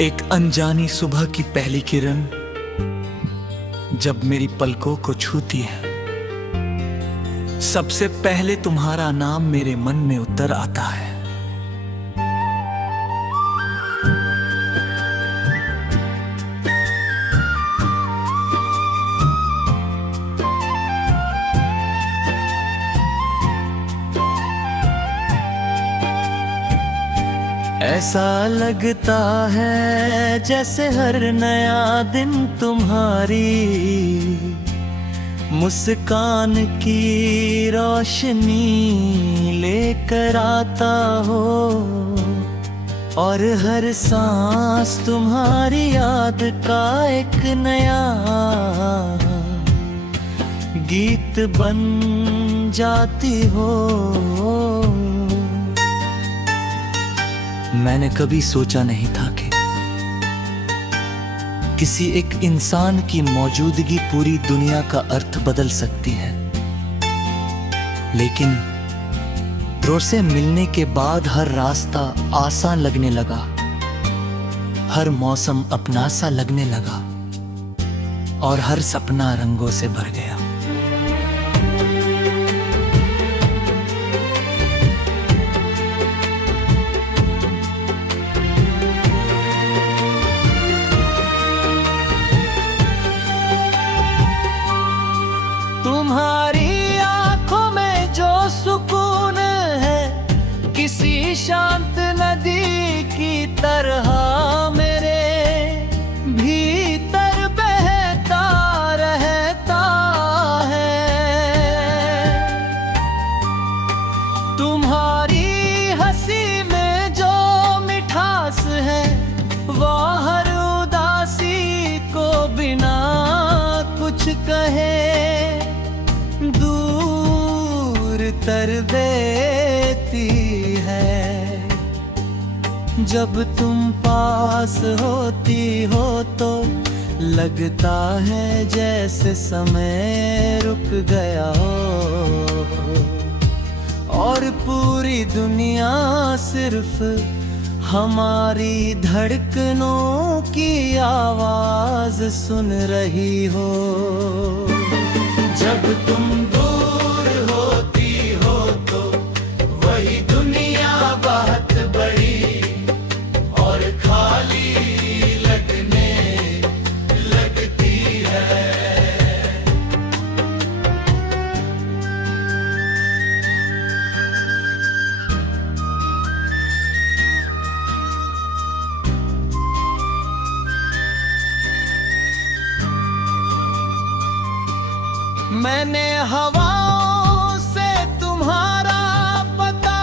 एक अनजानी सुबह की पहली किरण जब मेरी पलकों को छूती है, सबसे पहले तुम्हारा नाम मेरे मन में उतर आता है। ऐसा लगता है जैसे हर नया दिन तुम्हारी मुस्कान की रोशनी लेकर आता हो, और हर सांस तुम्हारी याद का एक नया गीत बन जाती हो। मैंने कभी सोचा नहीं था कि किसी एक इंसान की मौजूदगी पूरी दुनिया का अर्थ बदल सकती है, लेकिन रोज़ मिलने के बाद हर रास्ता आसान लगने लगा, हर मौसम अपना सा लगने लगा, और हर सपना रंगों से भर गया। तुम्हारी आंखों में जो सुकून है, किसी शांत नदी की तरह मेरे भीतर बहता रहता है। तुम्हारी हंसी में जो मिठास है, वो हर उदासी को बिना कुछ कहे दूर कर देती है। जब तुम पास होती हो तो लगता है जैसे समय रुक गया हो, और पूरी दुनिया सिर्फ हमारी धड़कनों की आवाज सुन रही हो। जब तुम दूर होती हो तो वही दुनिया बहुत बड़ी और खाली लगने लगती है। मैंने हवाओं से तुम्हारा पता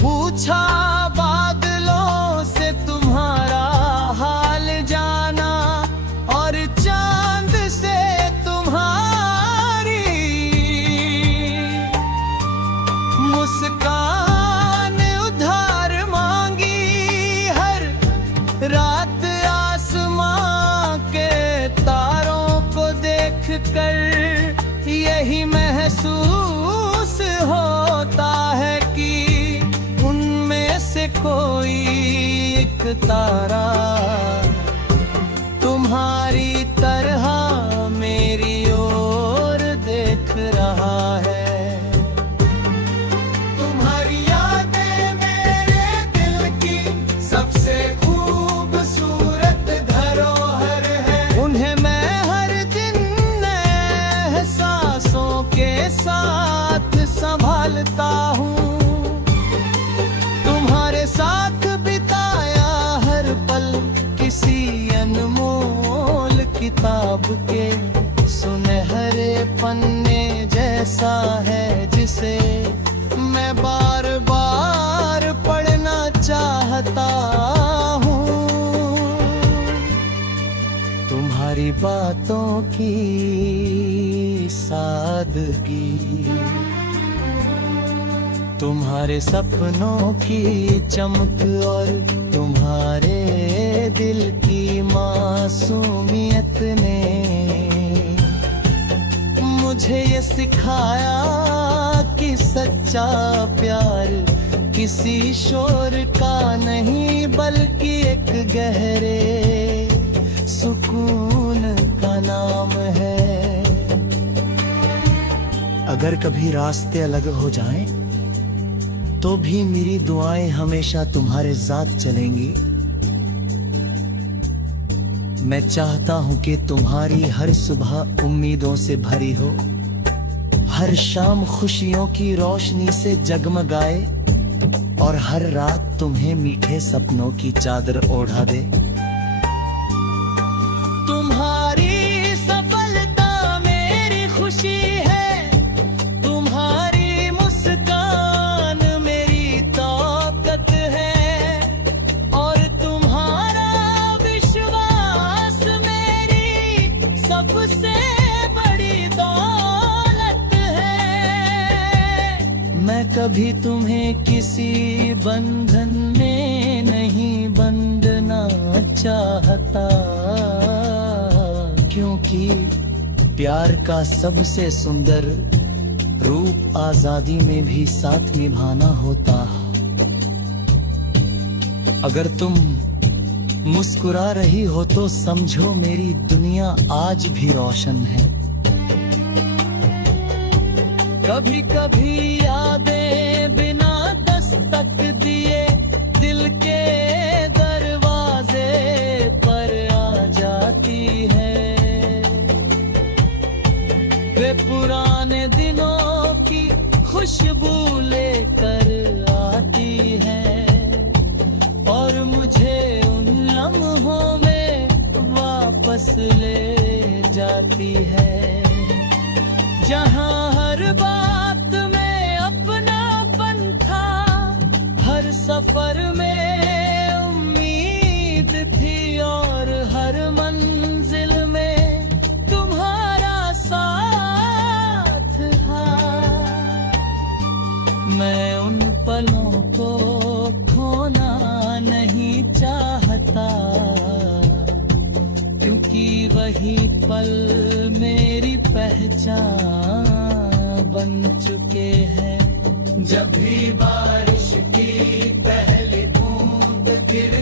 पूछा, बादलों से तुम्हारा हाल जाना, और चांद से तुम्हारी मुस्कान उधार मांगी। हर रात आसमां के तारों को देख कर यही महसूस होता है कि उनमें से कोई एक तारा तुम्हारी तरह मेरी ओर देख रहा है। तुम्हारी यादें मेरे दिल की सबसे खूबसूरत धरोहर है, उन्हें मैं के साथ संभालता हूँ। तुम्हारे साथ बिताया हर पल किसी अनमोल किताब के सुनहरे पन्ने जैसा है, जिसे मैं बार बार पढ़ना चाहता हूँ। तुम्हारी बातों की सादगी, तुम्हारे सपनों की चमक, और तुम्हारे दिल की मासूमियत ने मुझे ये सिखाया कि सच्चा प्यार किसी शोर का नहीं बल्कि एक गहरे सुकून का नाम है। अगर कभी रास्ते अलग हो जाएं, तो भी मेरी दुआएं हमेशा तुम्हारे साथ चलेंगी। मैं चाहता हूं कि तुम्हारी हर सुबह उम्मीदों से भरी हो, हर शाम खुशियों की रोशनी से जगमगाए और हर रात तुम्हें मीठे सपनों की चादर ओढ़ा दे। तुम्हारी सफलता मेरी खुशी है, तुम्हारी मुस्कान मेरी ताकत है, और तुम्हारा विश्वास मेरी सबसे बड़ी दौलत है। मैं कभी तुम्हें किसी बंधन में नहीं बंधना चाहता, क्योंकि प्यार का सबसे सुंदर रूप आजादी में भी साथ निभाना होता। अगर तुम मुस्कुरा रही हो तो समझो मेरी दुनिया आज भी रोशन है। कभी कभी यादें बिना दस्तक दिए दिल के दरवाजे पर आ जाती है। वे पुराने दिनों की खुशबू लेकर आती है और मुझे उन लम्हों में वापस ले जाती है, जहां हर बात में अपनापन था, हर सफर में उम्मीद थी और हर मंजिल में तुम्हारा साथ था। मैं उन पलों को खोना नहीं चाहता, क्योंकि वही पल मेरी पहचान बन चुके हैं। जब भी बारिश की पहली बूंद गिर